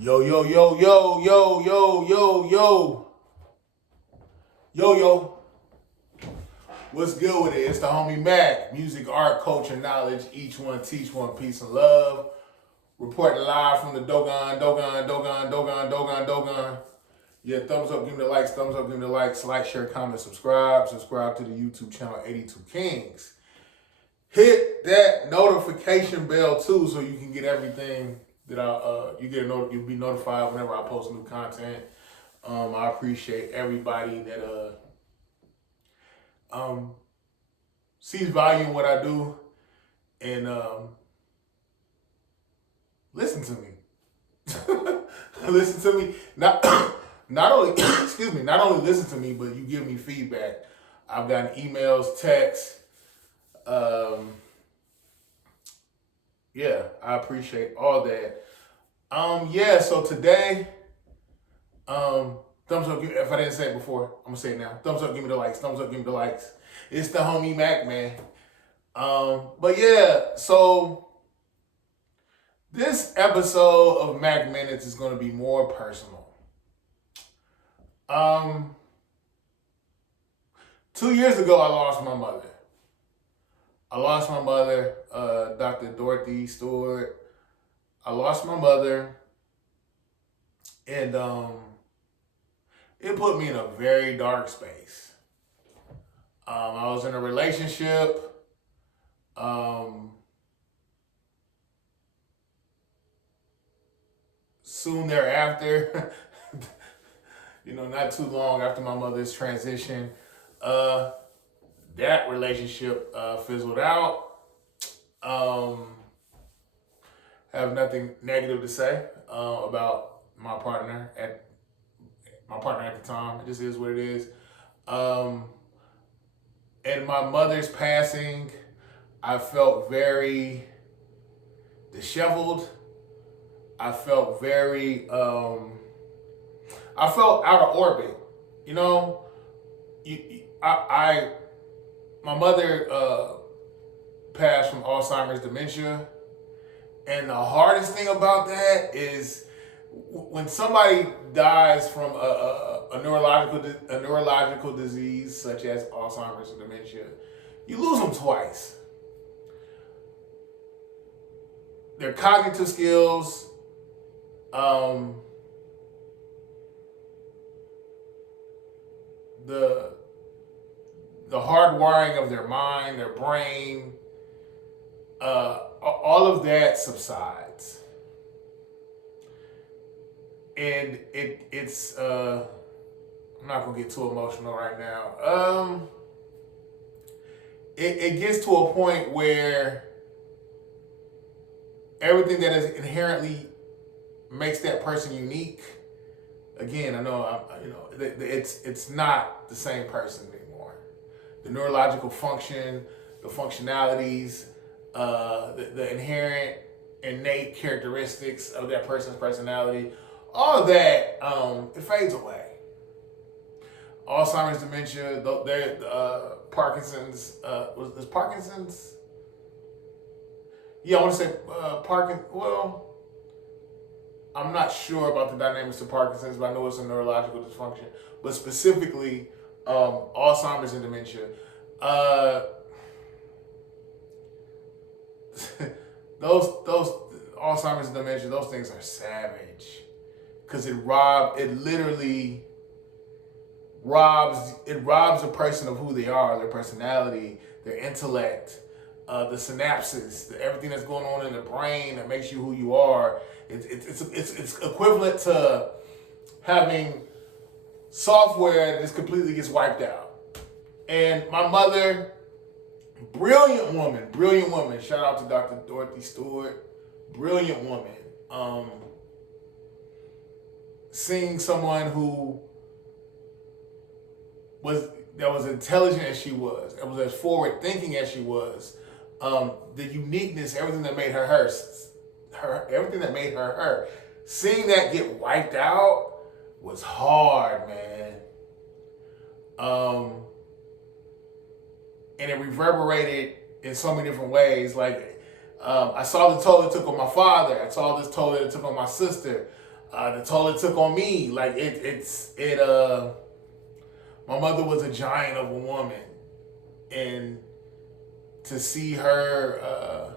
Yo, yo, yo, yo, yo, yo, yo, yo, yo, yo. What's good with it? It's the homie Mac. Music, art, culture, knowledge. Each one teach one, peace and love. Reporting live from the Dogon. Yeah, thumbs up, give me the likes. Thumbs up, give me the likes. Like, share, comment, subscribe. Subscribe to the YouTube channel 82 Kings. Hit that notification bell too, so you can get everything that you'll be notified whenever I post new content. I appreciate everybody that sees value in what I do and listen to me. Listen to me. Not only excuse me, not only listen to me, but you give me feedback. I've gotten emails, texts. Yeah, I appreciate all that. So today, thumbs up, if I didn't say it before, I'm gonna say it now. Thumbs up, give me the likes. Thumbs up, give me the likes. It's the homie Mac, man. But yeah, so this episode of Mac Minutes is gonna be more personal. 2 years ago, I lost my mother. Dr. Dorothy Stewart. I lost my mother, and it put me in a very dark space. I was in a relationship. Soon thereafter, not too long after my mother's transition, that relationship fizzled out. Have nothing negative to say about my partner at the time. It just is what it is. And my mother's passing, I felt very disheveled. I felt very I felt out of orbit. My mother passed from Alzheimer's dementia. And the hardest thing about that is when somebody dies from a neurological disease such as Alzheimer's and dementia, you lose them twice. Their cognitive skills, the hardwiring of their mind, their brain, all of that subsides. And it's I'm not gonna get too emotional right now. It gets to a point where everything that is inherently makes that person unique. Again, I know it's not the same person anymore. The neurological function, the functionalities, the inherent, innate characteristics of that person's personality, all of that, it fades away. Alzheimer's, dementia, Parkinson's, was Parkinson's? Yeah, I want to say well, I'm not sure about the dynamics of Parkinson's, but I know it's a neurological dysfunction. But specifically, Alzheimer's and dementia. Those Alzheimer's and dementia, those things are savage, because it literally robs a person of who they are, their personality, their intellect, the synapses, everything that's going on in the brain that makes you who you are. It's equivalent to having software that just completely gets wiped out. And my mother, brilliant woman. Shout out to Dr. Dorothy Stewart. Brilliant woman. Seeing someone who was intelligent as she was, and was as forward thinking as she was, the uniqueness, everything that made her her. Seeing that get wiped out was hard, man. And it reverberated in so many different ways. Like, I saw the toll it took on my father. I saw this toll that it took on my sister. The toll it took on me, like my mother was a giant of a woman, and to see her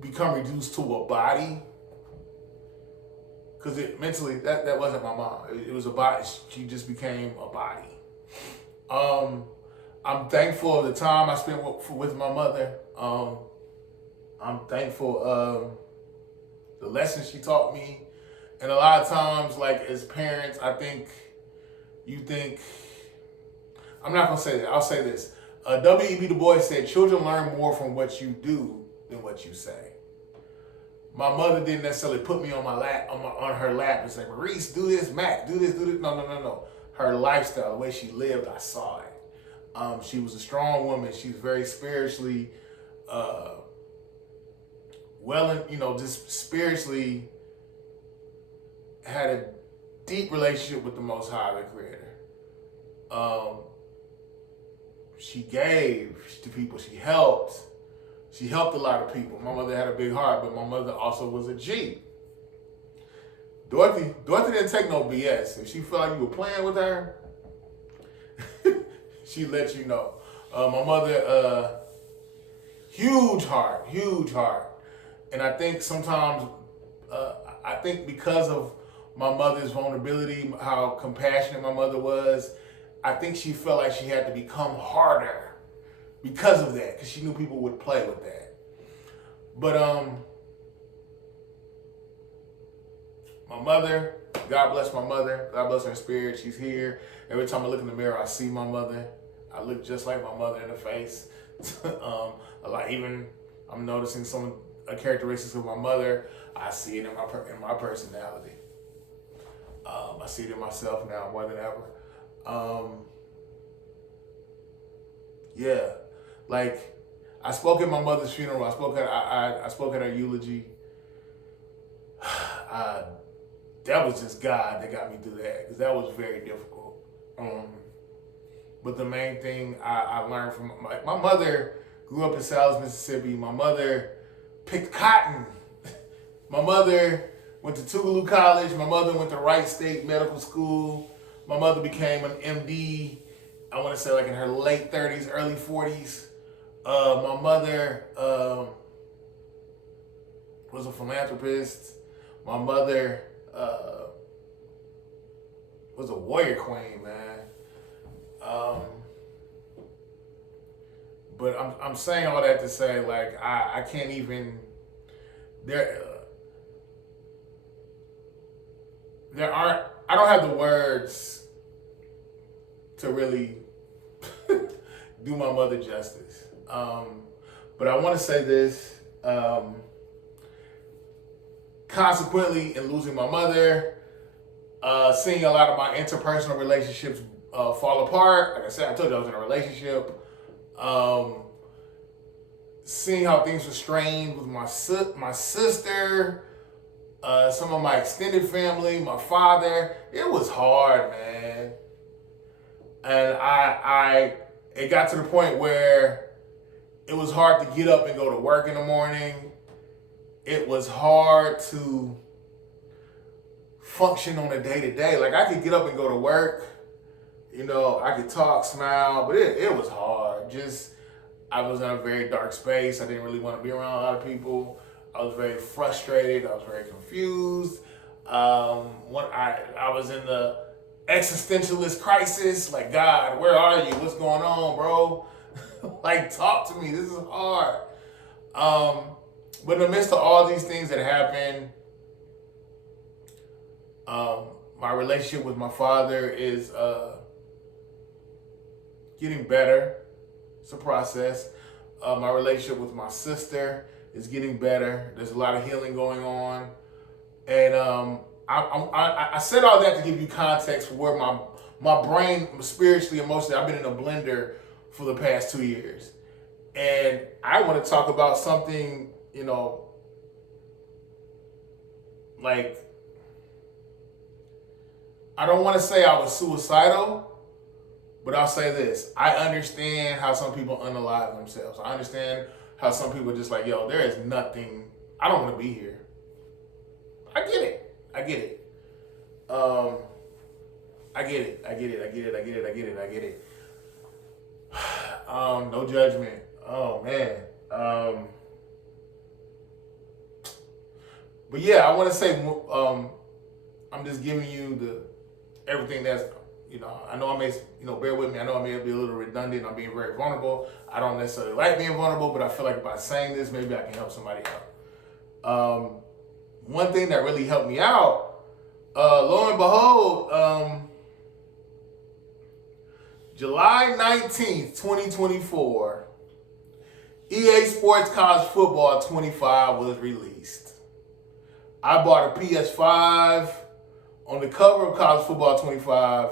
become reduced to a body, because it mentally that wasn't my mom. It was a body. She just became a body. I'm thankful of the time I spent with my mother. I'm thankful the lessons she taught me, and a lot of times, like as parents, I think you think. I'm not gonna say that. I'll say this. W.E.B. Du Bois said, "Children learn more from what you do than what you say." My mother didn't necessarily put me on my lap, on her lap, and say, "Maurice, do this. Mac, do this, do this." No. Her lifestyle, the way she lived, I saw it. She was a strong woman. She was very spiritually, just spiritually had a deep relationship with the Most High, the Creator. She gave to people. She helped. She helped a lot of people. My mother had a big heart, but my mother also was a G. Dorothy didn't take no BS. If she felt like you were playing with her, she let you know. My mother, huge heart. And I think sometimes, because of my mother's vulnerability, how compassionate my mother was, I think she felt like she had to become harder because of that, because she knew people would play with that. But my mother, God bless my mother, God bless her spirit, she's here. Every time I look in the mirror, I see my mother. I look just like my mother in the face. I'm noticing some characteristics of my mother. I see it in my personality. I see it in myself now more than ever. Like I spoke at my mother's funeral. I spoke at her eulogy. That was just God that got me through that, because that was very difficult. But the main thing I learned from my mother grew up in Salis, Mississippi. My mother picked cotton. My mother went to Tougaloo College. My mother went to Wright State Medical School. My mother became an MD, I want to say like in her late 30s, early 40s. My mother was a philanthropist. My mother was a warrior queen, man. But I'm saying all that to say, like, I can't even, I don't have the words to really do my mother justice. But I want to say this, consequently, in losing my mother, seeing a lot of my interpersonal relationships fall apart. Like I said, I told you I was in a relationship. Seeing how things were strained with my sister, some of my extended family, my father. It was hard, man. And it got to the point where it was hard to get up and go to work in the morning. It was hard to function on a day-to-day. Like, I could get up and go to work, I could talk, smile, but it was hard. I was in a very dark space. I didn't really want to be around a lot of people. I was very frustrated. I was very confused. I was in the existentialist crisis. Like, God, where are you? What's going on, bro? Like, talk to me. This is hard. But in the midst of all these things that happened, my relationship with my father is getting better. It's a process. My relationship with my sister is getting better. There's a lot of healing going on. And I said all that to give you context for where my brain, spiritually, emotionally, I've been in a blender for the past 2 years. And I want to talk about something, like, I don't want to say I was suicidal, but I'll say this. I understand how some people unalive themselves. I understand how some people are just like, yo, there is nothing, I don't want to be here. I get it. I get it. I get it. I get it. I get it. I get it. I get it. No judgment. Oh man. But yeah, I want to say, I'm just giving you everything that's, I know I may, bear with me. I know I may be a little redundant. I'm being very vulnerable. I don't necessarily like being vulnerable, but I feel like by saying this, maybe I can help somebody out. One thing that really helped me out, lo and behold, July 19th, 2024, EA Sports College Football 25 was released. I bought a PS5. On the cover of College Football 25,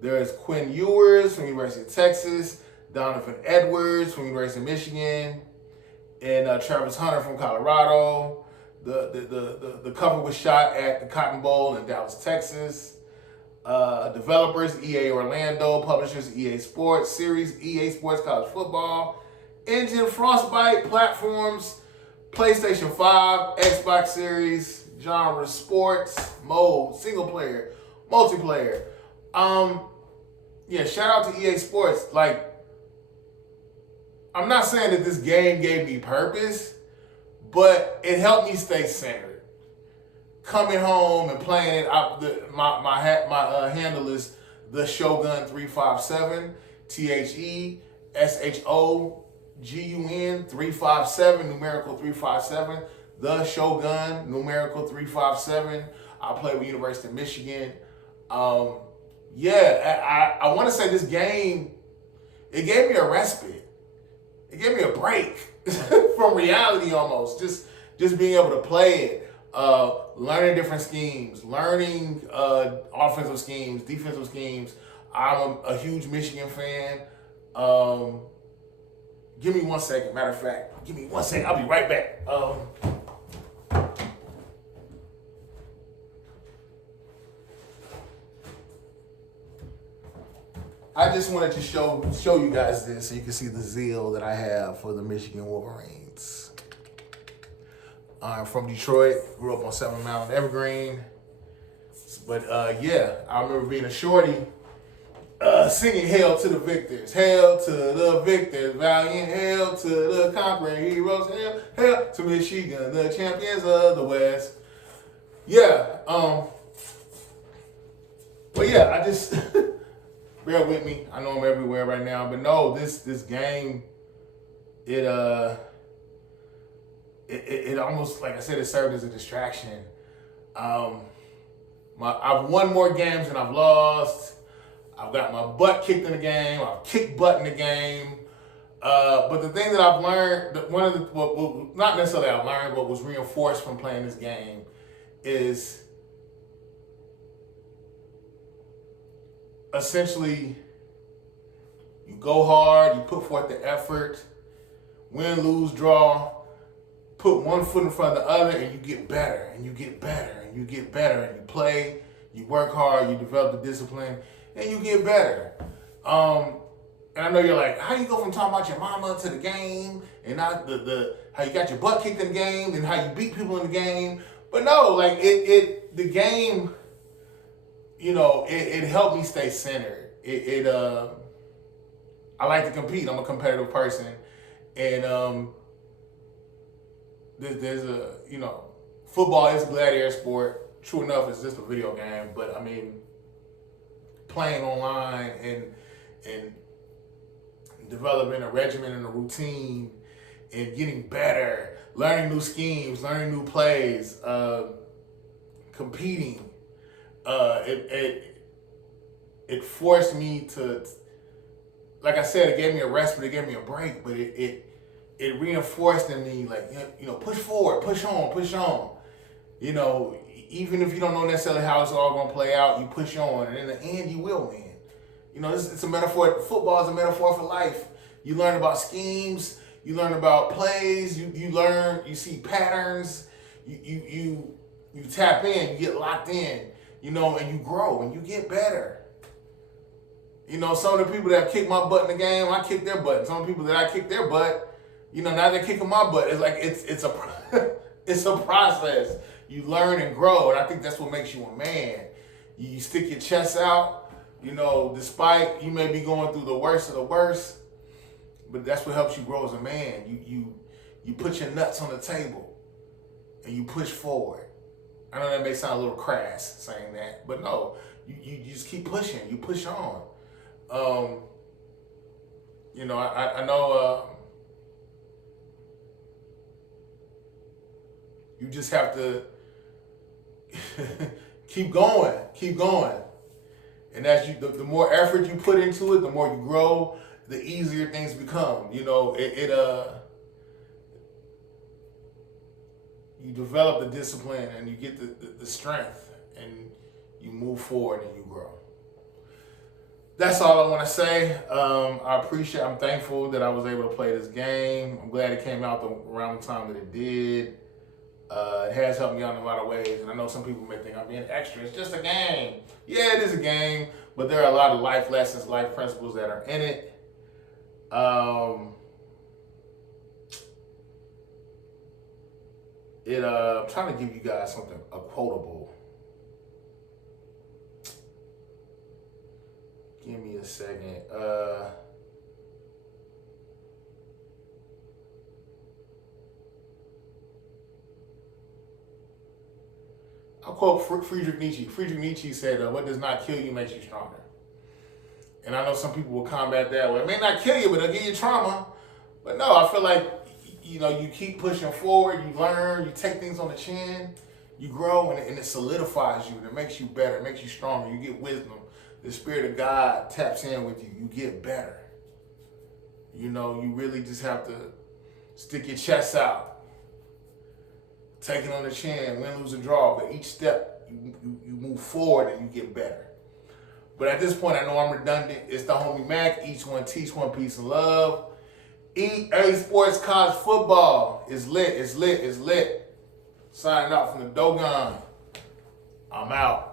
there is Quinn Ewers from University of Texas, Donovan Edwards from University of Michigan, and Travis Hunter from Colorado. The cover was shot at the Cotton Bowl in Dallas, Texas. Developers, EA Orlando. Publishers, EA Sports. Series, EA Sports College Football. Engine, Frostbite. Platforms, PlayStation 5, Xbox Series. Genre, sports. Mode, single player, multiplayer. Yeah, shout out to EA Sports. Like, I'm not saying that this game gave me purpose, but it helped me stay centered. Coming home and playing it, my handle is the Shogun 357, TheShogun 357, numerical 357, the Shogun numerical 357. I play with University of Michigan. I want to say this game, it gave me a respite. It gave me a break from reality almost. Just being able to play it, learning different schemes, learning offensive schemes, defensive schemes. I'm a huge Michigan fan. Give me 1 second. Matter of fact, give me 1 second. I'll be right back. I just wanted to show you guys this so you can see the zeal that I have for the Michigan Wolverines. I'm from Detroit, grew up on 7 Mile and Evergreen. But I remember being a shorty singing Hail to the Victors, Hail to the Victors, valiant, hail to the conquering heroes, hail to Michigan, the champions of the West. I just... Bear with me. I know I'm everywhere right now, but no, this game, it almost, like I said, it served as a distraction. I've won more games than I've lost. I've got my butt kicked in the game. I've kicked butt in the game. But the thing that I've learned, not necessarily I learned, but was reinforced from playing this game is essentially, you go hard, you put forth the effort, win, lose, draw, put one foot in front of the other, and you get better, and you get better, and you get better, and you play, you work hard, you develop the discipline, and you get better. And I know you're like, how you go from talking about your mama to the game, and not how you got your butt kicked in the game, and how you beat people in the game. But no, like the game, it helped me stay centered. I like to compete. I'm a competitive person, and there's a football is a gladiator sport. True enough, it's just a video game, but I mean, playing online and developing a regimen and a routine and getting better, learning new schemes, learning new plays, competing. It forced me to, like I said, it gave me a respite, it gave me a break, but it reinforced in me, like, push forward, push on. Even if you don't know necessarily how it's all gonna play out, you push on, and in the end, you will win. It's a metaphor. Football is a metaphor for life. You learn about schemes, you learn about plays, you learn, you see patterns, you tap in, you get locked in, and you grow and you get better. Some of the people that kicked my butt in the game, I kicked their butt. Some people that I kicked their butt, now they're kicking my butt. It's like it's a it's a process. you learn and grow, and I think that's what makes you a man. You stick your chest out, you know, despite you may be going through the worst of the worst, but that's what helps you grow as a man. You put your nuts on the table and you push forward. I know that may sound a little crass saying that, but no, you just keep pushing. You push on. You know, I know you just have to keep going. And as the more effort you put into it, the more you grow, the easier things become. You know, you develop the discipline and you get the strength and you move forward and you grow. That's all I want to say. I'm thankful that I was able to play this game. I'm glad it came out around the time that it did. It has helped me out in a lot of ways. And I know some people may think I'm being extra. It's just a game. Yeah, it is a game, but there are a lot of life lessons, life principles that are in it. I'm trying to give you guys something, a quotable. Give me a second. I'll quote Friedrich Nietzsche. Friedrich Nietzsche said, what does not kill you makes you stronger. And I know some people will combat that. Well, it may not kill you, but it'll give you trauma. But no, I feel like, you know, you keep pushing forward, you learn, you take things on the chin, you grow, and it solidifies you, and it makes you better, it makes you stronger, you get wisdom. The Spirit of God taps in with you, you get better. You know, you really just have to stick your chest out, take it on the chin, win, lose, or draw, but each step, you move forward and you get better. But at this point, I know I'm redundant. It's the homie Mac, each one teach one, peace and love. EA Sports College Football is lit, it's lit, it's lit. Signing out from the Dogon. I'm out.